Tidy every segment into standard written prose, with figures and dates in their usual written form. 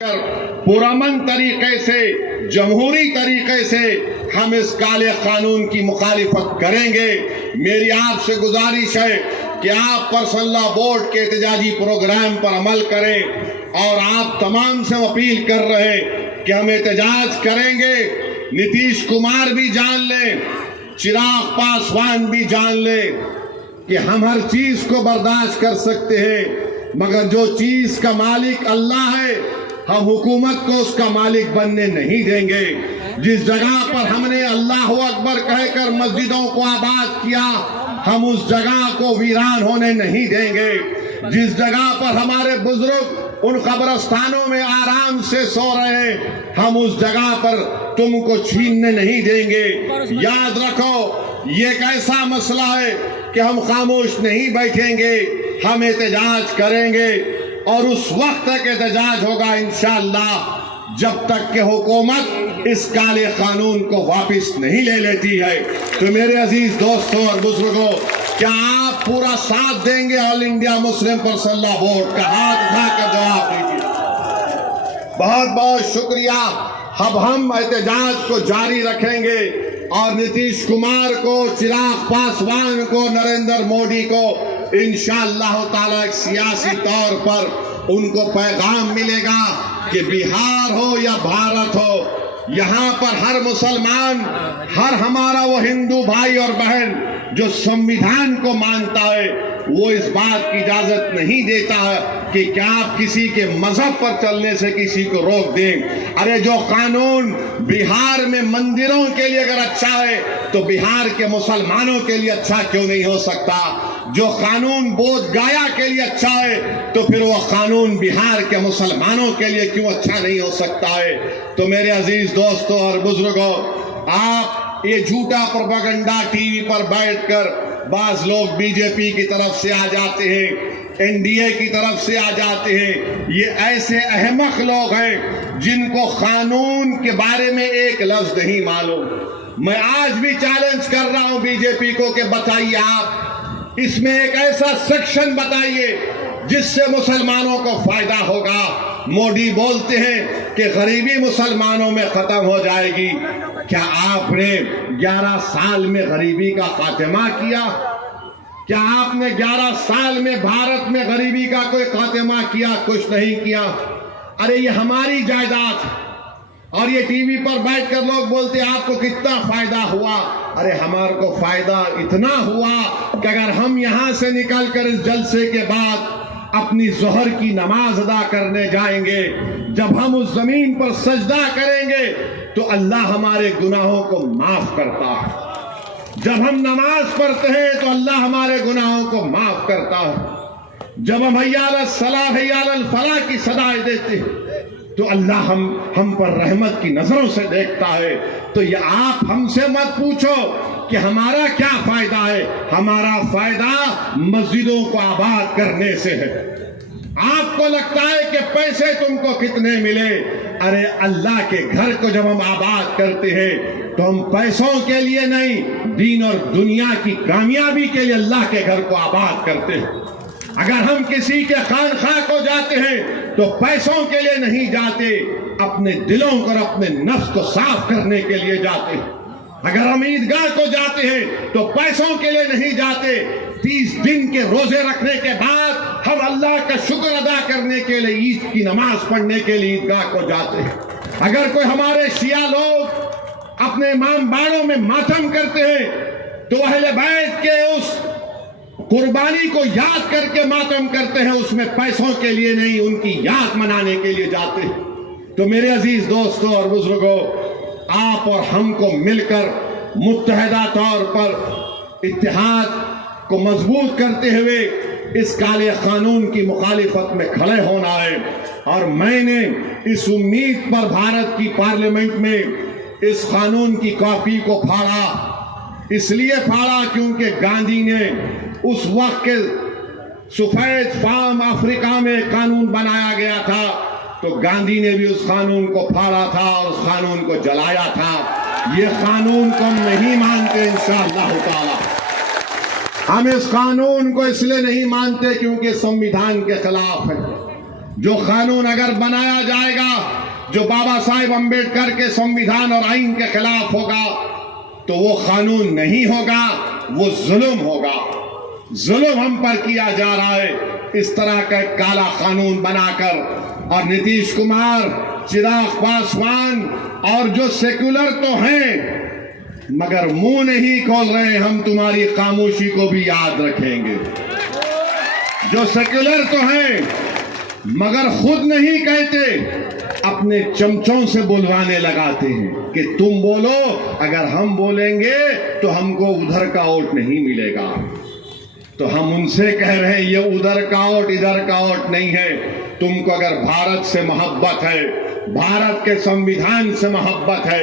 پرامن طریقے سے جمہوری طریقے سے ہم اس کالے قانون کی مخالفت کریں گے۔ میری آپ سے گزارش ہے کہ آپ پرسنل لا بورڈ کے احتجاجی پروگرام پر عمل کریں، اور آپ تمام سے اپیل کر رہے ہیں کہ ہم احتجاج کریں گے۔ نتیش کمار بھی جان لیں، چراغ پاسوان بھی جان لیں کہ ہم ہر چیز کو برداشت کر سکتے ہیں، مگر جو چیز کا مالک اللہ ہے ہم حکومت کو اس کا مالک بننے نہیں دیں گے۔ جس جگہ پر ہم نے اللہ اکبر کہہ کر مسجدوں کو آباد کیا، ہم اس جگہ کو ویران ہونے نہیں دیں گے۔ جس جگہ پر ہمارے بزرگ ان قبرستانوں میں آرام سے سو رہے ہیں، ہم اس جگہ پر تم کو چھیننے نہیں دیں گے۔ یاد رکھو، یہ ایک ایسا مسئلہ ہے کہ ہم خاموش نہیں بیٹھیں گے، ہم احتجاج کریں گے، اور اس وقت تک احتجاج ہوگا انشاءاللہ جب تک کہ حکومت اس کالے قانون کو واپس نہیں لے لیتی ہے۔ تو میرے عزیز دوستوں اور بزرگوں، کیا آپ پورا ساتھ دیں گے آل انڈیا مسلم پرسنل لا بورڈ کا؟ ہاتھ اٹھا کر جواب دیجیے۔ بہت بہت شکریہ۔ اب ہم احتجاج کو جاری رکھیں گے، اور نتیش کمار کو، چراغ پاسوان کو، نریندر مودی کو انشاءاللہ تعالیٰ ایک سیاسی طور پر ان کو پیغام ملے گا کہ بہار ہو یا بھارت ہو، یہاں پر ہر مسلمان، ہر ہمارا وہ ہندو بھائی اور بہن جو سمویدھان کو مانتا ہے، وہ اس بات کی اجازت نہیں دیتا ہے کہ کیا آپ کسی کے مذہب پر چلنے سے کسی کو روک دیں۔ ارے جو قانون بہار میں مندروں کے لیے اگر اچھا ہے تو بہار کے مسلمانوں کے لیے اچھا کیوں نہیں ہو سکتا؟ جو قانون بودھ گایا کے لیے اچھا ہے تو پھر وہ قانون بہار کے مسلمانوں کے لیے کیوں اچھا نہیں ہو سکتا ہے؟ تو میرے عزیز دوستوں اور بزرگوں، آپ یہ جھوٹا پروپیگنڈا ٹی وی پر بیٹھ کر، بعض لوگ بی جے پی کی طرف سے آ جاتے ہیں، این ڈی اے کی طرف سے آ جاتے ہیں، یہ ایسے احمق لوگ ہیں جن کو قانون کے بارے میں ایک لفظ نہیں معلوم۔ میں آج بھی چیلنج کر رہا ہوں بی جے پی کو کہ بتائیے، آپ اس میں ایک ایسا سیکشن بتائیے جس سے مسلمانوں کو فائدہ ہوگا۔ مودی بولتے ہیں کہ غریبی مسلمانوں میں ختم ہو جائے گی۔ کیا آپ نے 11 سال میں غریبی کا خاتمہ کیا؟ کیا آپ نے 11 سال میں بھارت میں غریبی کا کوئی خاتمہ کیا؟ کچھ نہیں کیا۔ ارے یہ ہماری جائیداد، اور یہ ٹی وی پر بیٹھ کر لوگ بولتے آپ کو کتنا فائدہ ہوا۔ ارے ہمارے کو فائدہ اتنا ہوا کہ اگر ہم یہاں سے نکل کر اس جلسے کے بعد اپنی ظہر کی نماز ادا کرنے جائیں گے، جب ہم اس زمین پر سجدہ کریں گے تو اللہ ہمارے گناہوں کو معاف کرتا ہے۔ جب ہم نماز پڑھتے ہیں تو اللہ ہمارے گناہوں کو معاف کرتا ہے۔ جب ہم حی علی الصلاۃ حی علی الفلاح کی صدائیں دیتے ہیں تو اللہ ہم پر رحمت کی نظروں سے دیکھتا ہے۔ تو یہ آپ ہم سے مت پوچھو کہ ہمارا کیا فائدہ ہے، ہمارا فائدہ مسجدوں کو آباد کرنے سے ہے۔ آپ کو لگتا ہے کہ پیسے تم کو کتنے ملے؟ ارے اللہ کے گھر کو جب ہم آباد کرتے ہیں تو ہم پیسوں کے لیے نہیں، دین اور دنیا کی کامیابی کے لیے اللہ کے گھر کو آباد کرتے ہیں۔ اگر ہم کسی کے خانقاہ کو جاتے ہیں تو پیسوں کے لیے نہیں جاتے، اپنے دلوں کو اور اپنے نفس کو صاف کرنے کے لیے جاتے ہیں۔ اگر ہم عیدگاہ کو جاتے ہیں تو پیسوں کے لیے نہیں جاتے، 30 دن کے روزے رکھنے کے بعد ہم اللہ کا شکر ادا کرنے کے لیے، عید کی نماز پڑھنے کے لیے عیدگاہ کو جاتے ہیں۔ اگر کوئی ہمارے شیعہ لوگ اپنے امام باڑوں میں ماتم کرتے ہیں تو اہل بیت کے اس قربانی کو یاد کر کے ماتم کرتے ہیں، اس میں پیسوں کے لیے نہیں، ان کی یاد منانے کے لیے جاتے ہیں۔ تو میرے عزیز دوستوں اور بزرگوں، آپ اور ہم کو مل کر متحدہ طور پر اتحاد کو مضبوط کرتے ہوئے اس کالے قانون کی مخالفت میں کھڑے ہونا ہے۔ اور میں نے اس امید پر بھارت کی پارلیمنٹ میں اس قانون کی کاپی کو پھاڑا، اس لیے پھاڑا کیونکہ گاندھی نے اس وقت کے سفید فام افریقہ میں قانون بنایا گیا تھا، تو گاندھی نے بھی اس قانون کو پھاڑا تھا اور اس قانون کو جلایا تھا۔ یہ قانون کو ہم نہیں مانتے انشاءاللہ تعالی۔ ہم اس قانون کو اس لیے نہیں مانتے کیونکہ سمویدھان کے خلاف ہے۔ جو قانون اگر بنایا جائے گا جو بابا صاحب امبیڈکر کے سنویدھان اور آئین کے خلاف ہوگا تو وہ قانون نہیں ہوگا، وہ ظلم ہوگا۔ ظلم ہم پر کیا جا رہا ہے اس طرح کا ایک کالا قانون بنا کر، اور نتیش کمار، چراغ پاسوان اور جو سیکولر تو ہیں مگر منہ نہیں کھول رہے، ہم تمہاری خاموشی کو بھی یاد رکھیں گے۔ جو سیکولر تو ہیں مگر خود نہیں کہتے، اپنے چمچوں سے بلوانے لگاتے ہیں کہ تم بولو، اگر ہم بولیں گے تو ہم کو ادھر کا ووٹ نہیں ملے گا۔ تو ہم ان سے کہہ رہے ہیں یہ ادھر کا ووٹ ادھر کا ووٹ نہیں ہے۔ تم کو اگر بھارت سے محبت ہے، بھارت کے سنویدھان سے محبت ہے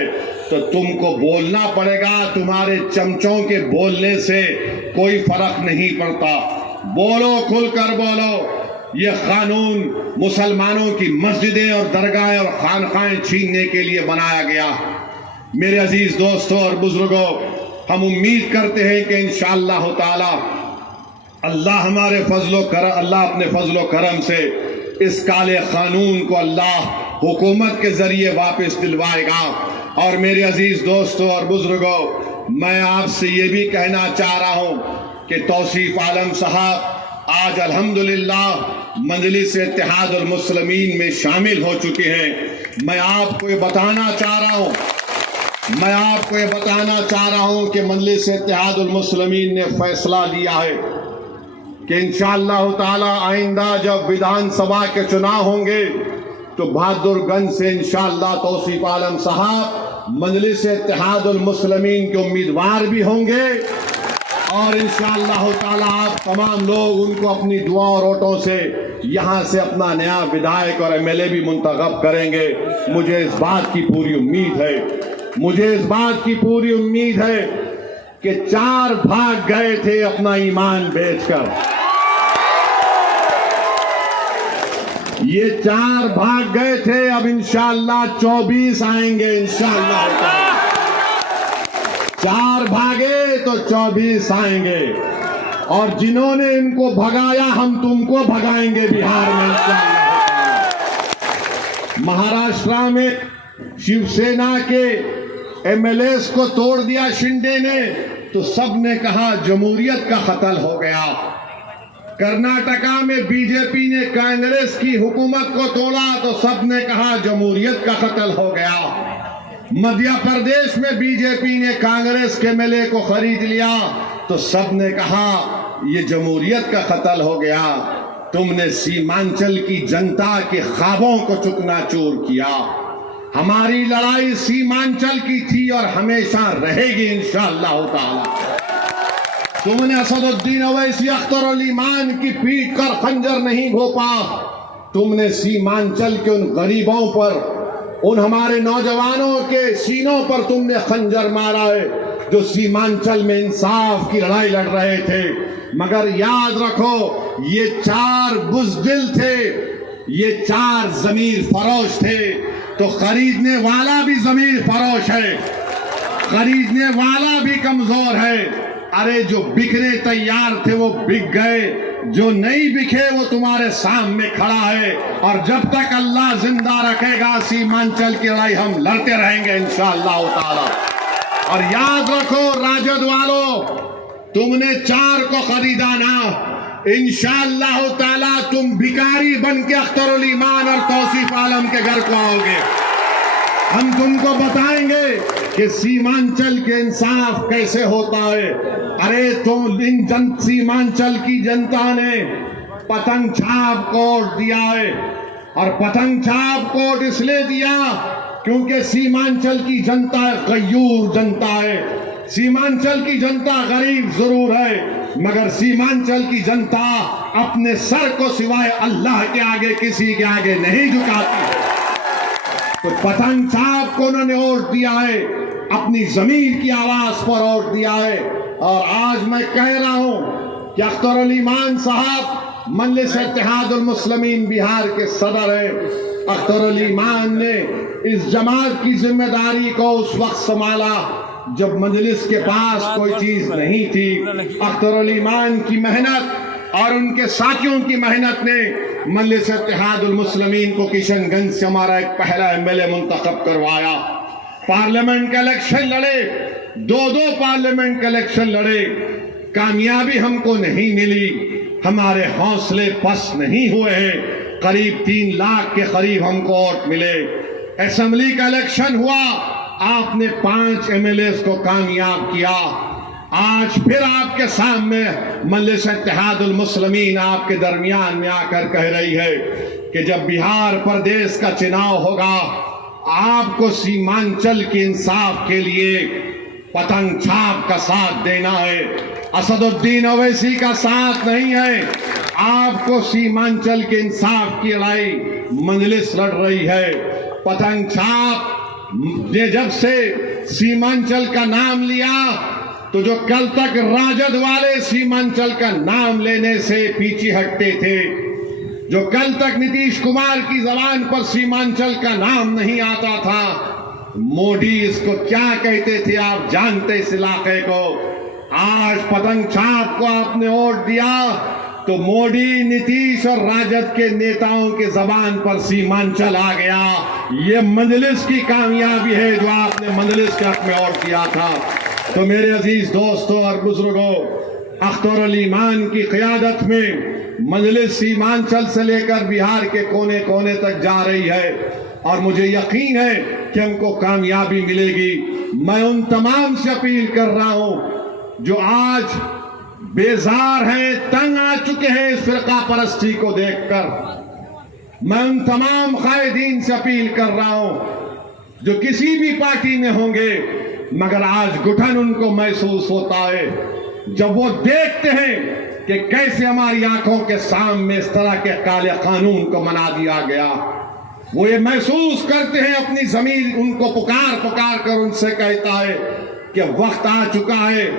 تو تم کو بولنا پڑے گا۔ تمہارے چمچوں کے بولنے سے کوئی فرق نہیں پڑتا۔ بولو، کھل کر بولو۔ یہ قانون مسلمانوں کی مسجدیں اور درگاہیں اور خانقاہیں چھیننے کے لیے بنایا گیا۔ میرے عزیز دوستوں اور بزرگوں، ہم امید کرتے ہیں کہ انشاءاللہ تعالی اللہ ہمارے اللہ اپنے فضل و کرم سے اس کالے قانون کو اللہ حکومت کے ذریعے واپس دلوائے گا۔ اور میرے عزیز دوستوں اور بزرگوں، میں آپ سے یہ بھی کہنا چاہ رہا ہوں کہ توصیف عالم صاحب آج الحمدللہ مجلس اتحاد المسلمین میں شامل ہو چکے ہیں۔ میں آپ کو یہ بتانا چاہ رہا ہوں کہ مجلس اتحاد المسلمین نے فیصلہ لیا ہے کہ انشاءاللہ تعالی آئندہ جب ویدھان سبھا کے چناؤ ہوں گے تو بہادر گنج سے انشاءاللہ توصیف عالم صاحب مجلس اتحاد المسلمین کے امیدوار بھی ہوں گے، اور انشاءاللہ تعالی آپ تمام لوگ ان کو اپنی دعا اور ووٹوں سے یہاں سے اپنا نیا ودھائک اور ایم ایل اے بھی منتخب کریں گے۔ مجھے اس بات کی پوری امید ہے کہ 4 بھاگ گئے تھے اپنا ایمان بیچ کر، یہ 4 بھاگ گئے تھے، اب انشاءاللہ 24 آئیں گے انشاءاللہ تعالی۔ 4 بھاگے تو 24 آئیں گے، اور جنہوں نے ان کو بھگایا ہم تم کو بھگائیں گے بہار میں انشاءاللہ۔ مہاراشٹرا میں شیو سینا کے ایم ایل ایز کو توڑ دیا شنڈے نے تو سب نے کہا جمہوریت کا قتل ہو گیا۔ کرناٹکا میں بی جے پی نے کانگریس کی حکومت کو توڑا تو سب نے کہا جمہوریت کا قتل ہو گیا۔ مدھیہ پردیش میں بی جے پی نے کانگریس کے ایم ایل اے کو خرید لیا تو سب نے کہا یہ جمہوریت کا قتل ہو گیا۔ تم نے سیمانچل کی جنتا کے خوابوں کو چکنا چور کیا۔ ہماری لڑائی سیمانچل کی تھی اور ہمیشہ رہے گی انشاءاللہ تعالی۔ تم نے اسد الدین اویسی، اختر علی مان کی پیٹ کر خنجر نہیں گھونپا، تم نے سیمانچل کے ان غریبوں پر، ان ہمارے نوجوانوں کے سینوں پر تم نے خنجر مارا ہے جو سیمانچل میں انصاف کی لڑائی لڑ رہے تھے۔ مگر یاد رکھو یہ 4 بزدل تھے، یہ 4 ضمیر فروش تھے، تو خریدنے والا بھی ضمیر فروش ہے، خریدنے والا بھی کمزور ہے۔ ارے جو بکنے تیار تھے وہ بک گئے، جو نہیں بکے وہ تمہارے سامنے کھڑا ہے، اور جب تک اللہ زندہ رکھے گا سیمانچل کی لڑائی ہم لڑتے رہیں گے انشاءاللہ تعالی۔ اور یاد رکھو راجد والو، تم نے 4 کو خریدا نا، انشاءاللہ تعالی تم بھکاری بن کے اختر علی مان اور توصیف عالم کے گھر کو آؤ گے۔ ہم تم کو بتائیں گے کہ سیمانچل کے انصاف کیسے ہوتا ہے۔ ارے تم سیمانچل کی جنتا نے پتنگ چھاپ کوڈ دیا ہے، اور پتنگ چھاپ کوڈ اس لیے دیا کیونکہ سیمانچل کی جنتا غیور جنتا ہے۔ سیمانچل کی جنتا غریب ضرور ہے مگر سیمانچل کی جنتا اپنے سر کو سوائے اللہ کے آگے کسی کے آگے نہیں جھکاتی۔ تو پتنگ چھاپ کو انہوں نے ووٹ دیا ہے، اپنی ضمیر کی آواز پر ووٹ دیا ہے۔ اور آج میں کہہ رہا ہوں کہ اختر علی مان صاحب مجلس اتحاد المسلمین بہار کے صدر ہیں۔ اختر علی مان نے اس جماعت کی ذمہ داری کو اس وقت سنبھالا جب مجلس کے پاس کوئی چیز نہیں تھی۔ اختر علی مان کی محنت اور ان کے ساتھیوں کی محنت نے مجلس اتحاد المسلمین کو کشن گنج سے ہمارا ایک پہلا MLA منتخب کروایا. پارلیمنٹ کا الیکشن لڑے, دو پارلیمنٹ کا الیکشن لڑے, کامیابی ہم کو نہیں ملی. ہمارے حوصلے پست نہیں ہوئے ہیں. قریب 3 لاکھ کے قریب ہم کو ووٹ ملے. اسمبلی کا الیکشن ہوا, آپ نے 5 MLAs کو کامیاب کیا. آج پھر آپ کے سامنے مجلس اتحاد المسلمین آپ کے درمیان میں آ کر کہہ رہی ہے کہ جب بہار پردیش کا چناؤ ہوگا, آپ کو سیمانچل کے انصاف کے لیے پتنگ چھاپ کا ساتھ دینا ہے, اسد الدین اویسی کا ساتھ نہیں ہے. آپ کو سیمانچل کے انصاف کی لڑائی مجلس لڑ رہی ہے. پتنگ چھاپ نے جب سے سیمانچل کا نام لیا تو جو کل تک راجد والے سیمانچل کا نام لینے سے پیچھے ہٹتے تھے, جو کل تک نتیش کمار کی زبان پر سیمانچل کا نام نہیں آتا تھا, موڈی اس کو کیا کہتے تھے آپ جانتے اس علاقے کو. آج پتنگ چھاپ کو آپ نے ووٹ دیا تو موڈی, نتیش اور راجد کے نیتاؤں کے زبان پر سیمانچل آ گیا. یہ مجلس کی کامیابی ہے جو آپ نے مجلس کے حق میں ووٹ دیا تھا. تو میرے عزیز دوستوں اور بزرگوں, اختر الایمان کی قیادت میں مجلس سیمانچل سے لے کر بہار کے کونے کونے تک جا رہی ہے اور مجھے یقین ہے کہ ہم کو کامیابی ملے گی. میں ان تمام سے اپیل کر رہا ہوں جو آج بیزار ہیں, تنگ آ چکے ہیں اس فرقہ پرستی کو دیکھ کر. میں ان تمام قائدین سے اپیل کر رہا ہوں جو کسی بھی پارٹی میں ہوں گے, مگر آج گھٹن ان کو محسوس ہوتا ہے جب وہ دیکھتے ہیں کہ کیسے ہماری آنکھوں کے سامنے اس طرح کے کالے قانون کو بنا دیا گیا. وہ یہ محسوس کرتے ہیں, اپنی ضمیر ان کو پکار کر ان سے کہتا ہے کہ وقت آ چکا ہے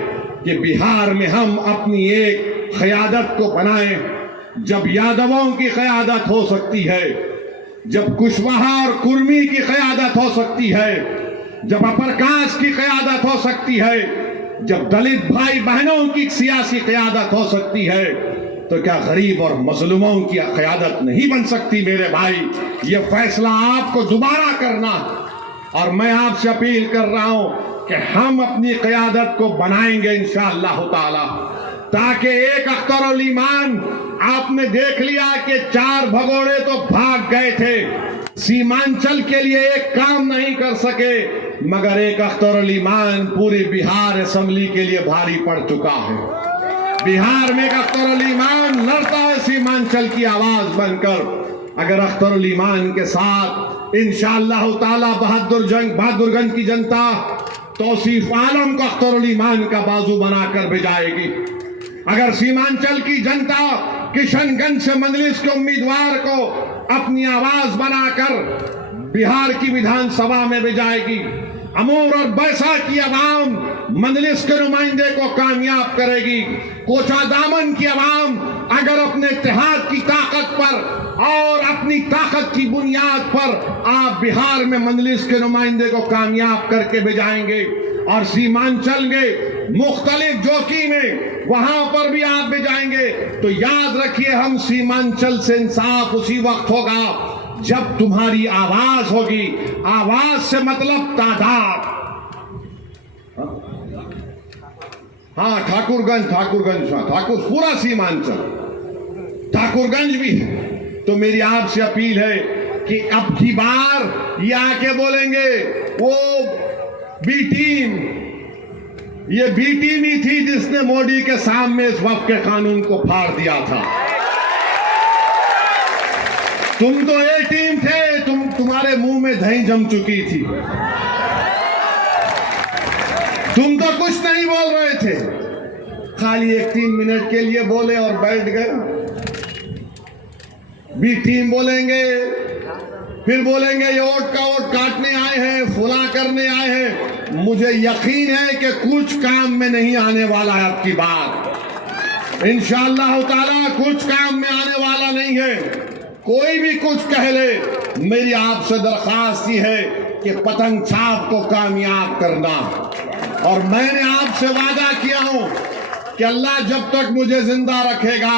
کہ بہار میں ہم اپنی ایک قیادت کو بنائیں. جب یادووں کی قیادت ہو سکتی ہے, جب کشواہا اور کرمی کی قیادت ہو سکتی ہے, جب اپر کاسٹ کی قیادت ہو سکتی ہے, جب دلت بھائی بہنوں کی سیاسی قیادت ہو سکتی ہے, تو کیا غریب اور مظلوموں کی قیادت نہیں بن سکتی؟ میرے بھائی, یہ فیصلہ آپ کو دوبارہ کرنا, اور میں آپ سے اپیل کر رہا ہوں کہ ہم اپنی قیادت کو بنائیں گے انشاءاللہ تعالی, تاکہ ایک اختر الایمان آپ نے دیکھ لیا کہ 4 بھگوڑے تو بھاگ گئے تھے, سیمانچل کے لیے ایک کام نہیں کر سکے, مگر ایک اختر الایمان پوری بہار اسمبلی کے لیے بھاری پڑ چکا ہے. بہار میں ایک اختر الایمان لڑتا ہے سیمانچل کی آواز بن کر. اگر اختر الایمان کے ساتھ انشاءاللہ تعالی بہادر گنج کی جنتا توصیف عالم کو اختر الایمان کا بازو بنا کر بھجائے گی. اگر سیمانچل کی جنتا کشن گنج سے مجلس کے امیدوار کو اپنی آواز بنا کر بہار کی ویدھان سبھا میں بھجائے گی, امور اور بیسا کی عوام مجلس کے نمائندے کو کامیاب کرے گی, کوچا دامن کی عوام اگر اپنے اتحاد کی طاقت پر اور اپنی طاقت کی بنیاد پر آپ بہار میں مجلس کے نمائندے کو کامیاب کر کے بھجائیں گے, اور سیمانچل گے مختلف جوکی میں وہاں پر بھی آپ بھجائیں گے, تو یاد رکھیے ہم سیمانچل سے انصاف اسی وقت ہوگا جب تمہاری آواز ہوگی. آواز سے مطلب تعداد. ہاں ٹھاکر گنج پورا سیمانچل, ٹھاکر گنج بھی ہے. تو میری آپ سے اپیل ہے کہ اب کی بار یہ آ کے بولیں گے وہ بی ٹیم, یہ بی ٹیم ہی تھی جس نے موڈی کے سامنے اس وفد کے قانون کو پھاڑ دیا تھا. تم تو اے ٹیم تھے, تمہارے منہ میں دہی جم چکی تھی, تم تو کچھ نہیں بول رہے تھے, خالی 1-3 منٹ کے لیے بولے اور بیٹھ گئے. بی ٹیم بولیں گے, پھر بولیں گے یہ ووٹ کا ووٹ کاٹنے آئے ہیں, فلاں کرنے آئے ہیں. مجھے یقین ہے کہ کچھ کام میں نہیں آنے والا ہے اب کی بار انشاءاللہ تعالی, کچھ کام میں آنے والا نہیں ہے. کوئی بھی کچھ کہہ لے, میری آپ سے درخواست یہ ہے کہ پتنگ چھاپ کو کامیاب کرنا. اور میں نے آپ سے وعدہ کیا ہوں کہ اللہ جب تک مجھے زندہ رکھے گا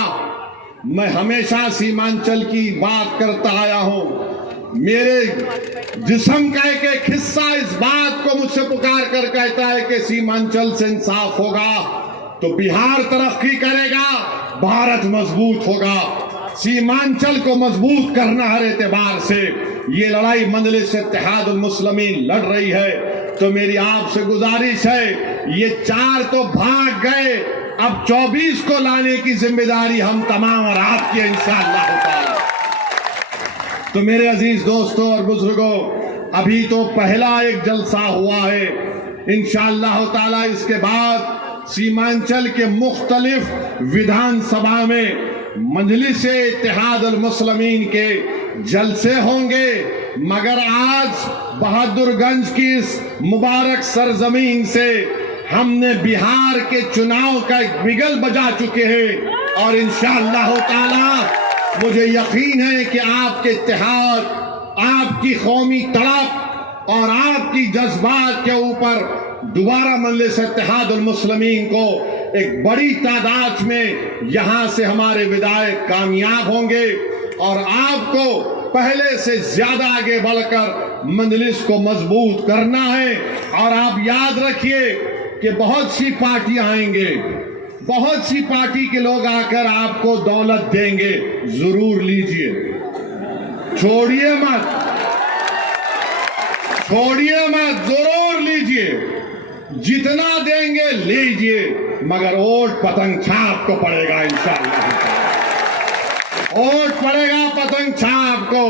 میں ہمیشہ سیمانچل کی بات کرتا آیا ہوں. میرے جسم کا ایک حصہ اس بات کو مجھ سے پکار کر کہتا ہے کہ سیمانچل سے انصاف ہوگا تو بہار ترقی کرے گا, بھارت مضبوط ہوگا. سیمانچل کو مضبوط کرنا ہر اعتبار سے یہ لڑائی مجلس اتحاد المسلمین لڑ رہی ہے. تو میری آپ سے گزارش ہے, یہ 4 تو بھاگ گئے, اب 24 کو لانے کی ذمہ داری ہم تمام اور آپ کی انشاءاللہ تعالی. تو میرے عزیز دوستوں اور بزرگوں, ابھی تو پہلا ایک جلسہ ہوا ہے. انشاءاللہ تعالی اس کے بعد سیمانچل کے مختلف ودھان سبھا میں مجلس اتحاد المسلمین کے جلسے ہوں گے. مگر آج بہادر گنج کی اس مبارک سرزمین سے ہم نے بہار کے چناؤ کا ایک بگل بجا چکے ہیں, اور انشاءاللہ تعالی مجھے یقین ہے کہ آپ کے اتحاد, آپ کی قومی تڑپ اور آپ کی جذبات کے اوپر دوبارہ مجلس اتحاد المسلمین کو ایک بڑی تعداد میں یہاں سے ہمارے ودائق کامیاب ہوں گے, اور آپ کو پہلے سے زیادہ آگے بڑھ کر مجلس کو مضبوط کرنا ہے. اور آپ یاد رکھیے کہ بہت سی پارٹیاں آئیں گے, بہت سی پارٹی کے لوگ آ کر آپ کو دولت دیں گے, ضرور لیجئے, چھوڑیے مت, چھوڑیے مت, ضرور لیجئے, جتنا دیں گے لیجئے, مگر ووٹ پتنگ چھاپ کو پڑے گا انشاءاللہ. ووٹ پڑے گا پتنگ چھاپ کو.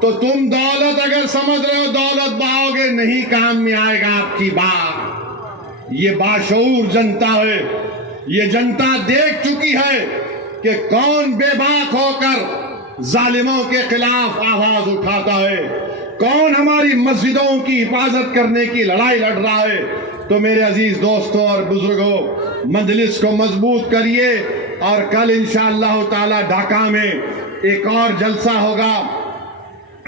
تو تم دولت اگر سمجھ رہے ہو دولت بہاؤ گے, نہیں کام میں آئے گا آپ کی بات. یہ باشعور جنتا ہے, یہ جنتا دیکھ چکی ہے کہ کون بے باک ہو کر ظالموں کے خلاف آواز اٹھاتا ہے, کون ہماری مسجدوں کی حفاظت کرنے کی لڑائی لڑ رہا ہے. تو میرے عزیز دوستوں اور بزرگوں, مجلس کو مضبوط کریے, اور کل انشاءاللہ تعالی ڈھاکہ میں ایک اور جلسہ ہوگا.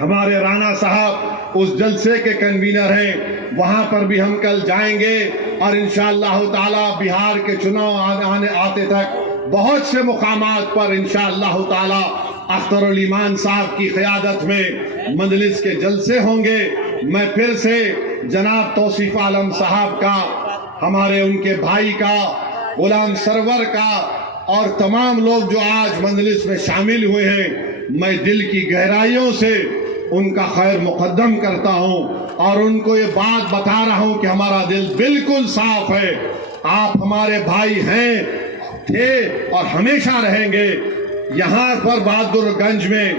ہمارے رانا صاحب اس جلسے کے کنوینر ہیں, وہاں پر بھی ہم کل جائیں گے, اور انشاءاللہ تعالی بہار کے چناؤ آتے تک بہت سے مقامات پر انشاءاللہ تعالی اختر الایمان صاحب کی قیادت میں مجلس کے جلسے ہوں گے. میں پھر سے جناب توصیف عالم صاحب کا, ہمارے ان کے بھائی کا, غلام سرور کا, اور تمام لوگ جو آج مجلس میں شامل ہوئے ہیں, میں دل کی گہرائیوں سے ان کا خیر مقدم کرتا ہوں, اور ان کو یہ بات بتا رہا ہوں کہ ہمارا دل بالکل صاف ہے. آپ ہمارے بھائی ہیں, تھے اور ہمیشہ رہیں گے. یہاں پر بہادر گنج میں,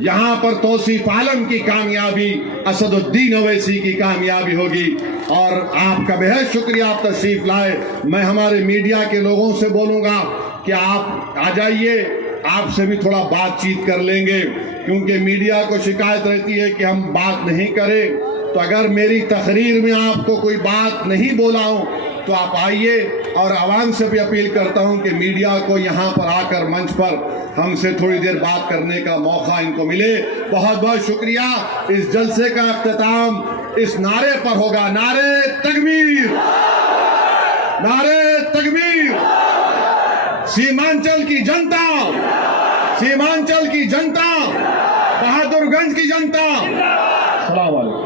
یہاں پر توصیف عالم کی کامیابی, اسد الدین اویسی کی کامیابی ہوگی. اور آپ کا بہت شکریہ, آپ تشریف لائے. میں ہمارے میڈیا کے لوگوں سے بولوں گا کہ آپ آ جائیے, آپ سے بھی تھوڑا بات چیت کر لیں گے, کیونکہ میڈیا کو شکایت رہتی ہے کہ ہم بات نہیں کریں. تو اگر میری تقریر میں آپ کو کوئی بات نہیں بولا ہوں تو آپ آئیے, اور عوام سے بھی اپیل کرتا ہوں کہ میڈیا کو یہاں پر آ کر منچ پر ہم سے تھوڑی دیر بات کرنے کا موقع ان کو ملے. بہت بہت شکریہ. اس جلسے کا اختتام اس نعرے پر ہوگا, نعرے تکبیر, نعرے تکبیر. سیمانچل کی جنتا, سیمانچل کی جنتا, بہادر گنج کی جنتا. السلام علیکم.